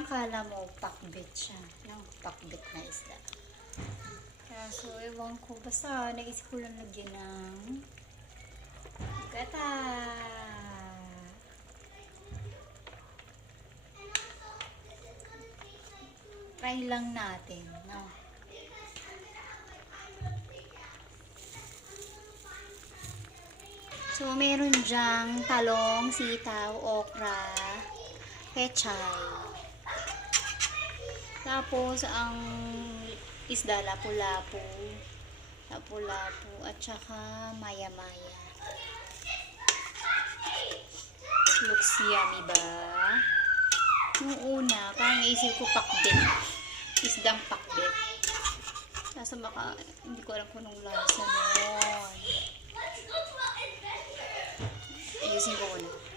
Parang kala mo pakbit siya. No? Pakbit na isda. Kaso, ewan ko. Basta, naisip ko lang lagyan ng gata. Try lang natin, no? So, meron dyang talong, sitaw, okra, pechay. Tapos, ang isda, lapu-lapu. Lapu-lapu. At saka, maya-maya. Looks yummy ba? Nung una, parang naisip ko pakbet. Isdang pakbet. Kaso baka, hindi ko alam kung anong lasa nun. Ayusin ko muna.